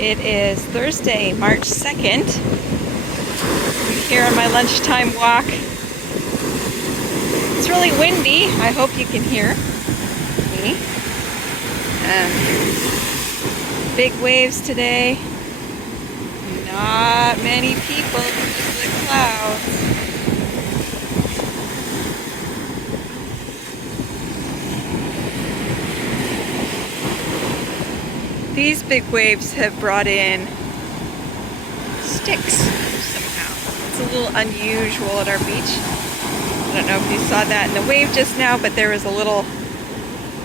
It is Thursday, March 2nd. I'm here on my lunchtime walk. It's really windy. I hope you can hear me. Big waves today. Not many people, just the clouds. These big waves have brought in sticks somehow. It's a little unusual at our beach. I don't know if you saw that in the wave just now, but there was a little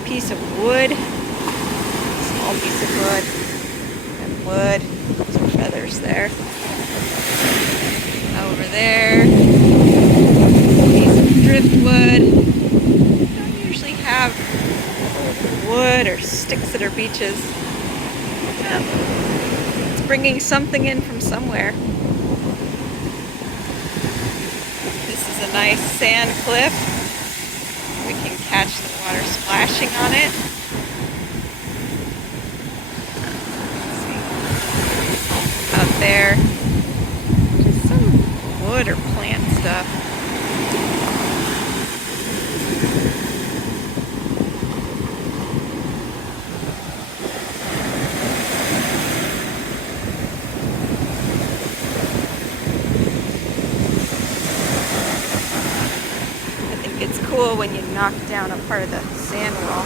piece of wood, small piece of wood, and wood, some feathers there. Over there, piece of driftwood. We don't usually have wood or sticks at our beaches. It's bringing something in from somewhere. This is a nice sand cliff. We can catch the water splashing on it. Let's see. Out there, just some wood or plant stuff. It's cool when you knock down a part of the sand wall.